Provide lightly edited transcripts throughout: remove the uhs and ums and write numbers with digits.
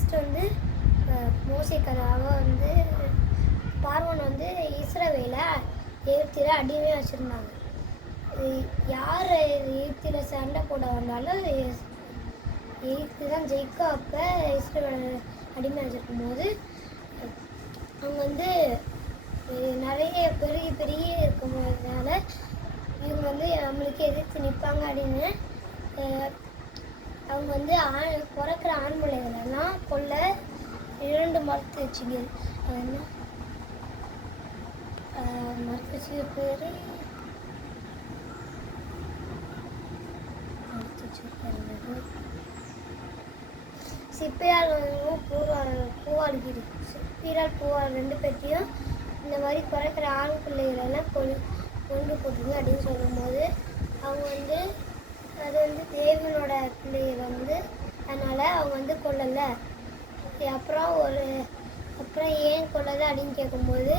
First வந்து மோசே கதாவை வந்து பார்வோன் வந்து இஸ்ரவேலை எகிப்தில் அடிமையாக வச்சுருந்தாங்க. யார் எகிப்தில் சண்டை போட வந்தாலும் எகிப்து தான் ஜெயிக்கும். அப்போ இஸ்ரவேலை அடிமையாக வச்சுருக்கும் போது அவங்க வந்து நிறைய பெரிய இருக்கும்போதனால இவங்க வந்து நம்மளுக்கு எதிர்த்து நிற்பாங்க அப்படின்னு அவங்க வந்து பிறக்கிற ஆண் பிள்ளைகளெல்லாம் கொல்ல 2 மரத்து வச்சுகள் மரத்து வச்சு பேர் சிப்பியாலும் பூவாடுகிறது. சிப்பியால் பூவால் 2 பேர்த்தையும் இந்த மாதிரி பிறக்கிற ஆண் பிள்ளைகளெல்லாம் கொண்டு போட்டுருங்க அப்படின்னு சொல்லும்போது அவங்க வந்து அது வந்து தேவனோட பிள்ளைகள் வந்து அதனால் அவங்க வந்து கொல்லலை. அப்புறம் ஏன் கொல்லலை அப்படின்னு கேட்கும்போது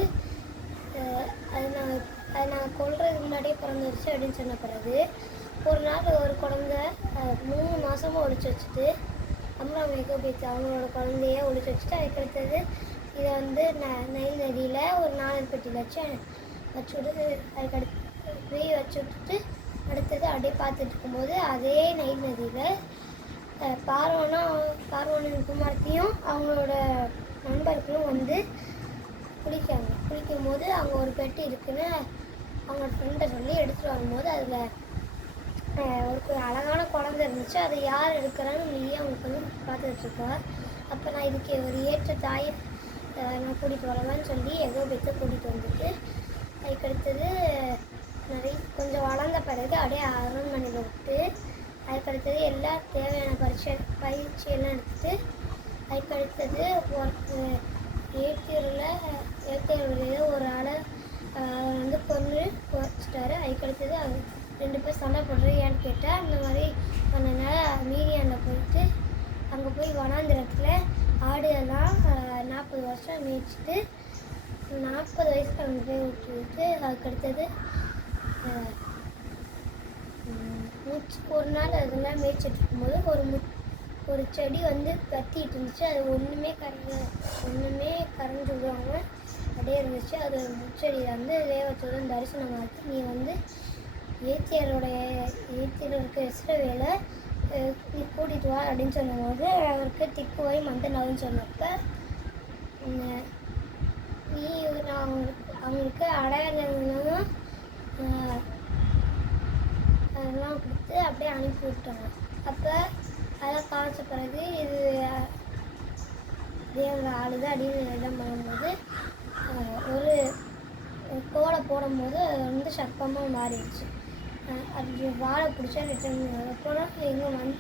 அது நாங்கள் கொல்றதுக்கு முன்னாடியே பிறந்துருச்சு அப்படின்னு சொன்ன பிறகு ஒரு நாள் ஒரு குழந்த 3 மாதமாக ஒழிச்சு வச்சுட்டு அப்புறம் எகோபியத்து அவங்களோட குழந்தைய ஒழிச்சு வச்சுட்டு அதுக்கடுத்தது இதை வந்து நைல் நதியில் ஒரு 4 பெட்டியில் வச்சு விட்டு அதுக்கடுத்து போய் வச்சு விட்டுட்டு அடுத்தது அப்படியே பார்த்துட்டு இருக்கும்போது அதே நைல் நதியில் பார்வோனின் குமாரத்தையும் அவங்களோட நண்பர்களும் வந்து குளிக்கும் போது அங்கே ஒரு பெட்டி இருக்குன்னு அவங்க ஃப்ரெண்டை சொல்லி எடுத்துகிட்டு வரும்போது அதில் ஒரு அழகான குழந்தை இருந்துச்சு. அதை யார் எடுக்கிறான்னு நீயே அவங்களுக்கு வந்து பார்த்துட்ருக்கா. அப்போ நான் இதுக்கு ஒரு ஏற்ற தாயை நான் கூட்டிகிட்டு வரலான்னு சொல்லி எகோபியத்தை கூட்டிகிட்டு வந்துட்டு அதுக்கடுத்தது கொஞ்சம் வளர்ந்த பிறகு அப்படியே அரண்மனையில் விட்டு அதுக்கடுத்தது எல்லா தேவையான பயிற்சியெல்லாம் எடுத்துட்டு அதுக்கடுத்தது ஏத்தியருடைய ஒரு ஆளை வந்து கொன்று வச்சுட்டாரு. அதுக்கடுத்தது அது 2 பேர் சண்டை போடுறது ஏன்னு கேட்டால் அந்த மாதிரி பண்ணனால மீதியாண்ட போயிட்டு அங்கே போய் வனாந்திரத்தில் ஆடு எல்லாம் 40 வருஷம் மேய்ச்சிட்டு 40 வயசுக்கு அங்கே போய் விட்டுட்டு அதுக்கடுத்தது ஒரு நாள் அதெல்லாம் மேய்ச்சிட்டு இருக்கும்போது ஒரு செடி வந்து கத்திட்டு இருந்துச்சு. அது ஒன்றுமே கரைஞ்சி விடுவாங்க அப்படியே இருந்துச்சு. அது ஒரு முச்செடியில் வந்து தேவத்தோடு தரிசனமாகி நீ வந்து ஏத்தியர் இருக்க இஸ்ரவேலை நீ கூட்டிகிட்டு வா அப்படின்னு சொன்னபோது அவருக்கு திக்குவாய் மந்தனாவுன்னு சொன்னப்போ அவங்களுக்கு அடையாளங்களும் அதெல்லாம் கொடுத்து அப்படியே அனுப்பி விட்டாங்க. அப்போ அதெல்லாம் காமிச்ச பிறகு இது தேவங்க ஆளுது அப்படின்னு இடம் பண்ணும்போது ஒரு கோலை போடும்போது அது வந்து சர்ப்பமாக மாறிடுச்சு. அது வாழை பிடிச்சா ரிட்டர்ன் அப்புறம் எங்கள்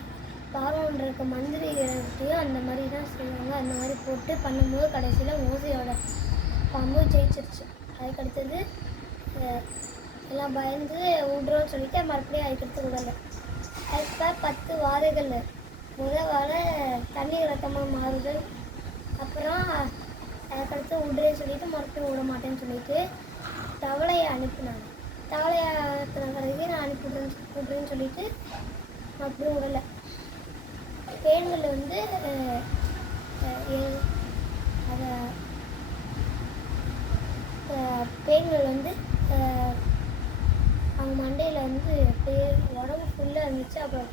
பார்வோன் இருக்க மந்திரிகிட்டையும் அந்த மாதிரி தான் செய்வாங்க. அந்த மாதிரி போட்டு பண்ணும்போது கடைசியில் மோசையோட பாம்பு ஜெயிச்சிருச்சு. அதுக்கடுத்தது எல்லாம் பயந்து விட்றோன்னு சொல்லிட்டு மறுபடியும் அதுக்கடுத்து விடலை. அதுக்கு 10 வாதைகள் வாழை தண்ணீர் ரத்தமாக மாறுதல். அப்புறம் அதுக்கடுத்து விடுறேன்னு சொல்லிட்டு மறுபடியும் விட மாட்டேன்னு சொல்லிட்டு தவளையை அனுப்பினாங்க. தவளையை அனுப்பின பிறகு நான் விட்றேன்னு சொல்லிட்டு மறுபடியும் விடலை. பேன்கள் வந்து பேன்கள் வந்து அவங்க மண்டையில் வந்து உடம்பு ஃபுல்லாக இருந்துச்சு. அப்புறம்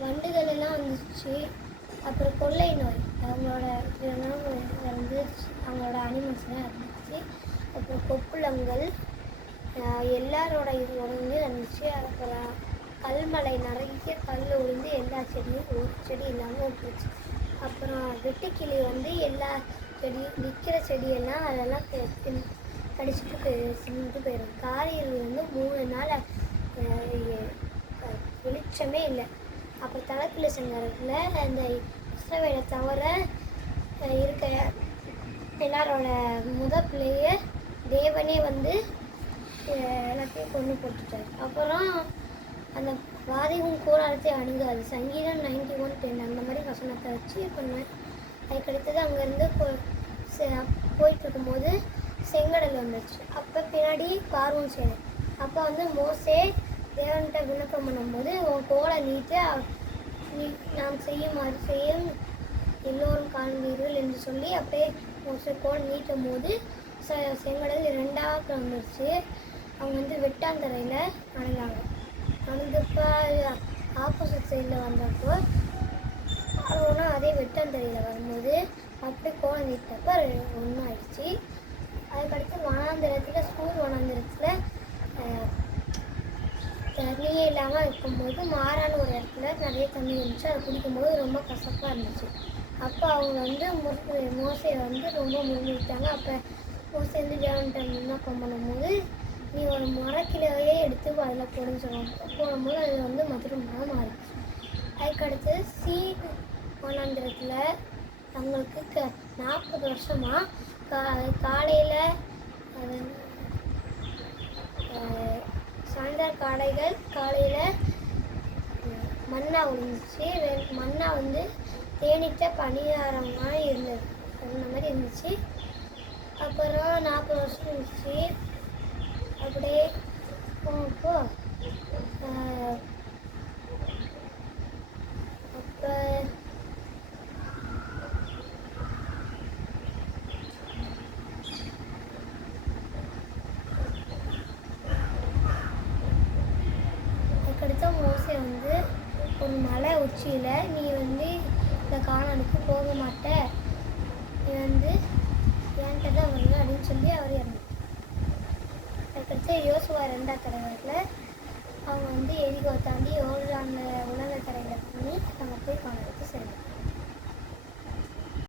வண்டுகள் எல்லாம் வந்துச்சு. அப்புறம் கொள்ளை நோய் அவங்களோட இருந்துச்சு. அவங்களோட அனிமல்ஸ்லாம் இருந்துச்சு. அப்புறம் கொப்புளங்கள் எல்லாரோட இது உடம்பு இருந்துச்சு. அப்புறம் கல்மலை நிறைய கல் விழுந்து எல்லா செடியும் ஒரு செடி இல்லாமல் விட்டுருச்சு. அப்புறம் வெட்டுக்கிளி வந்து எல்லா செடியும் நிற்கிற செடியெல்லாம் அதெல்லாம் கடிச்சிட்டு சின்னிட்டு போயிடும். காரியில் வந்து 3 நாள் வெளிச்சமே இல்லை. அப்புறம் தலைப்பிள்ளை சங்கரத்தில் அந்த இஸ்ரவேலை தவிர இருக்க எல்லாரோட பிள்ளைய தேவனே வந்து எல்லாத்தையும் கொண்டு போட்டுட்டார். அப்புறம் அந்த வாதையும் கூடாரத்தை அணுகாது. சங்கீதம் 91:10 அந்த மாதிரி வசனத்தை வச்சு பண்ணேன். அதுக்கடுத்தது அங்கேருந்து போயிட்டு இருக்கும்போது செங்கடல் வந்துச்சு. அப்போ பின்னாடி பார்வோன் சேனை. அப்போ வந்து மோசே தேவன்கிட்ட விண்ணப்பம் பண்ணும்போது உன் கோலை நீட்டு நீ நாம் செய்யுமாறு செய்யும் எல்லோரும் காண்பீர்கள் என்று சொல்லி அப்படியே மோசே கோல் நீட்டும் போது செங்கடல் இரண்டாக கிளம்பிடுச்சு. அவங்க வந்து வெட்டாந்தரையில் நடந்தாங்க. நடந்தப்போ ஆப்போசிட் சைடில் வந்தப்போ ஒன்றா அதே வெட்டாந்தரையில் வரும்போது அப்படியே கோலம் நீட்டப்போ ஒன்றாயிடுச்சு. அதுக்கடுத்து வனாந்திரத்தில் ஸ்கூல் வனாந்திரத்தில் தண்ணியே இல்லாமல் இருக்கும்போது மாறான ஒரு இடத்துல நிறைய தண்ணி இருந்துச்சு. அதை குடிக்கும்போது ரொம்ப கசப்பாக இருந்துச்சு. அப்போ அவங்க வந்து மோசையை வந்து ரொம்ப முழுங்கிட்டாங்க. அப்போ மோசை வந்து தேவன்கிட்ட விண்ணப்பம் பண்ணும்போது நீ ஒரு மரக்கிளையே எடுத்து அதில் போடுன்னு சொல்லுவாங்க. போடும்போது அது வந்து மதுரமாக மாறிடுச்சு. அதுக்கடுத்து வனாந்திரத்தில் அவங்களுக்கு 40 வருஷமாக காலையில் சாயந்தர காலையில் மண்ணா விழுந்துச்சு. மண்ணா வந்து தேனிட்ட பணியாரமாக இருந்தது, அந்த மாதிரி இருந்துச்சு. அப்புறம் 40 வருஷம் இருந்துச்சு. அப்படியே போனப்போ அப்போ அதுக்கடுத்த மோசே வந்து ஒரு மலை உச்சியில் நீ வந்து இந்த கானானுக்கு போக மாட்ட, நீ வந்து என்கிட்ட தான் வருங்க அப்படின்னு சொல்லி அவர் இறந்தார். அதுக்கடுத்து யோசுவா 2ஆம் தலைவரில் அவங்க வந்து எரிகோ தாண்டி யோர்தான் உலக கரையில் பண்ணி அங்கே போய் கானானுக்கு சேர்ந்தாங்க.